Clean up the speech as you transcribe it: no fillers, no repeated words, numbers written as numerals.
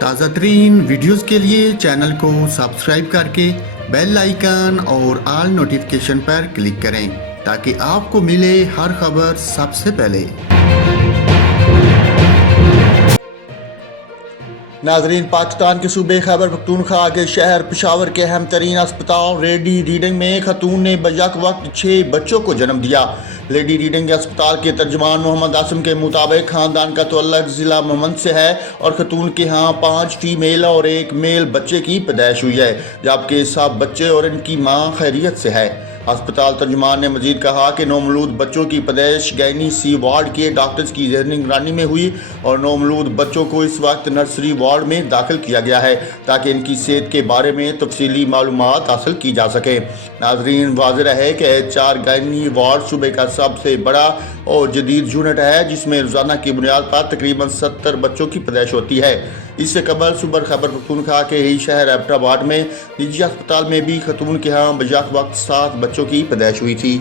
ताज़ा तरीन वीडियोज़ के लिए चैनल को सब्सक्राइब करके बेल आइकन और ऑल नोटिफिकेशन पर क्लिक करें ताकि आपको मिले हर खबर सबसे पहले। नाजरीन, पाकिस्तान के सूबे खैबर पख्तूनख्वा के शहर पेशावर के अहम तरीन अस्पताल लेडी रीडिंग में खतून ने बयक वक्त 6 बच्चों को जन्म दिया। लेडी रीडिंग अस्पताल के तर्जमान मोहम्मद आसिम के मुताबिक खानदान का तअल्लुक ज़िला मोहम्मद से है और खतून के यहाँ 5 फीमेल और 1 मेल बच्चे की पैदाइश हुई है, जबकि सब बच्चे और इनकी माँ खैरियत से है। अस्पताल तर्जुमान ने मजीद कहा कि नौमलूद बच्चों की पैदाइश गैनी सी वार्ड के डॉक्टर्स की ज़हनी निगरानी में हुई और नौमलूद बच्चों को इस वक्त नर्सरी वार्ड में दाखिल किया गया है ताकि इनकी सेहत के बारे में तफसीली मालूमात हासिल की जा सके। नाजरीन, वाज़ेह रहे कि HR गैनी वार्ड सूबे का सबसे बड़ा और जदीद यूनिट है जिसमें रोज़ाना की बुनियाद पर तकरीबन 70 बच्चों की पैदाइश होती है। इससे कबल सुबह खैबर पख्तूनख्वा के ही शहर एबटाबाद में निजी अस्पताल में भी खतून के यहाँ बजाक वक्त 7 बच्चों की पैदाइश हुई थी।